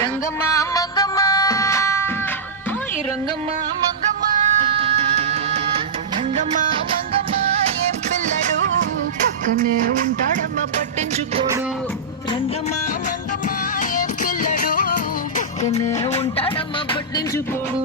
రంగమ్మ మంగమ్మ రంగమ్మ మంగమ్మ రంగమ్మ మంగమ్మ ఏం పిల్లడు పక్కనే ఉంటాడమ్మ పట్టించుకోడు రంగమ్మ మంగమ్మ ఏం పిల్లడు పక్కనే ఉంటాడమ్మ పట్టించుకోడు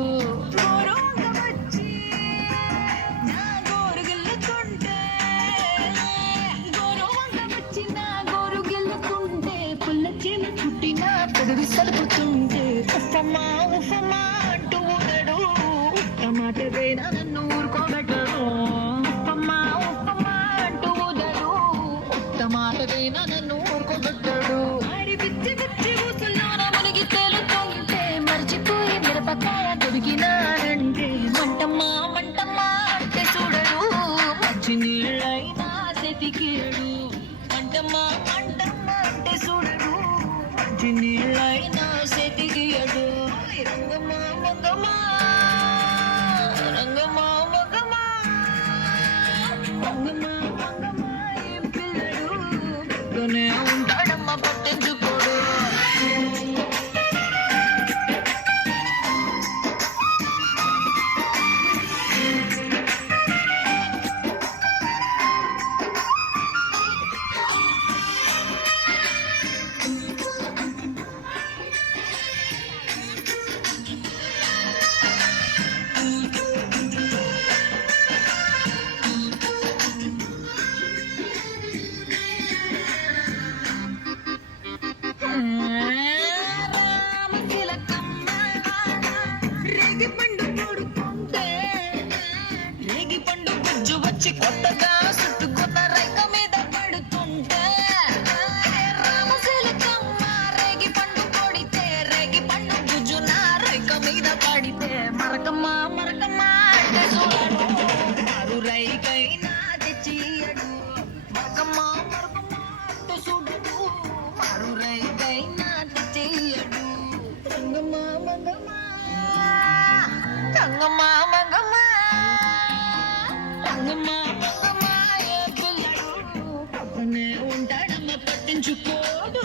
సలుపుతుంటే ఉఫమ్మా ఉఫమ్మా అంటూ ఊరడు మాట వేనా నన్ను ఊరుకోబెట్టడు ఉఫమ్మా ఉఫమ్మా అంటూ ఊదడు మాట వేనా నన్ను ఊరుకోబెట్టడు ఆడి పిచ్చి పిచ్చి ఊసుల్లోన మునిగి తేలుతుంటే మర్చిపోయి మిరపకాయ దొరికినాడంటే మంటమ్మా మంటమ్మా అంటే చూడడు మంచి నీళ్ళైనా సెతికేడు మంటమ్మా మంటమ్మా అంటే చూడడు మంచి నీళ్ళైనా సెతికియడు రంగమ్మ మంగమ్మ రంగమ్మ మంగమ్మ రంగమ్మ మంగమ్మ ఏం పిల్లడు పక్కనే ఉంటాడమ్మ పట్టించుకోడు కొత్తగా చుట్టుకున్న రైక మీద పడుతుంటే రామశిలకమ్మ రేగి పండు కొడితే రేగి పండు గుజ్జున రైక మీద పడితే మరకమ్మ మరకమ్మ అంటే చూడడు మారు రైకైనా తెచ్చియడు మరకమ్మ మరకమ్మ అంటే చూడడు మారు రైకైనా తెచ్చియడు రంగమ్మ మంగమ్మ రంగమ్మ మంగమ్మ రంగమ్మ మంగమ్మ ఏ పిల్లడు పక్కనే ఉంటాడమ్మ పట్టించుకోడు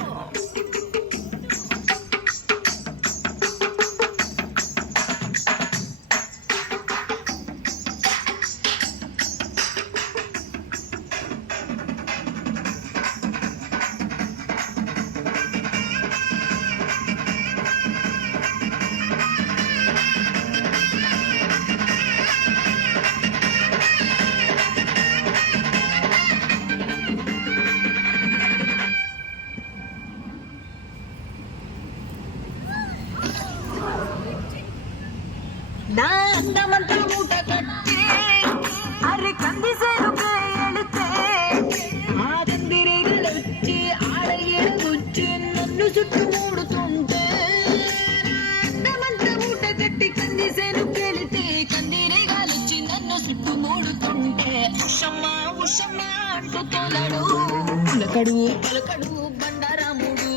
నా అందమంతా మూట కట్టి అరి కంది సేరుకే ఎళితే ఆ తందిరిగలొచ్చి ఆడ ఏడుకొచ్చి నన్ను చుట్టుముడుతుంటే అందమంతా మూట కట్టి కంది సేరుకెళితే కందిరిగలొచ్చి నన్ను చుట్టుముడుతుంటే ఉషమ్మ ఉషమ్మ అంటూ తోలడు పలకడు పలకడు బండారాముడు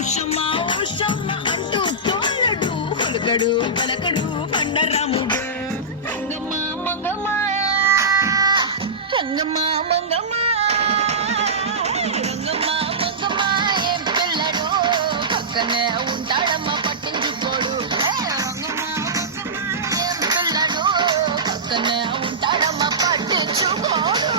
ఉషమ్మ ఉషమ్మ అంటూ తోలడు పలకడు పలకడు బండారాముడు రంగమ్మ మంగమ్మ రంగమ్మ మంగమ్మ రంగమ్మ మంగమ్మ ఏం పిల్లడు పక్కనే ఉంటాడమ్మ పట్టించుకోడు రంగమ్మ మంగమ్మ ఏం పిల్లడు పక్కనే ఉంటాడమ్మ పట్టించుకోడు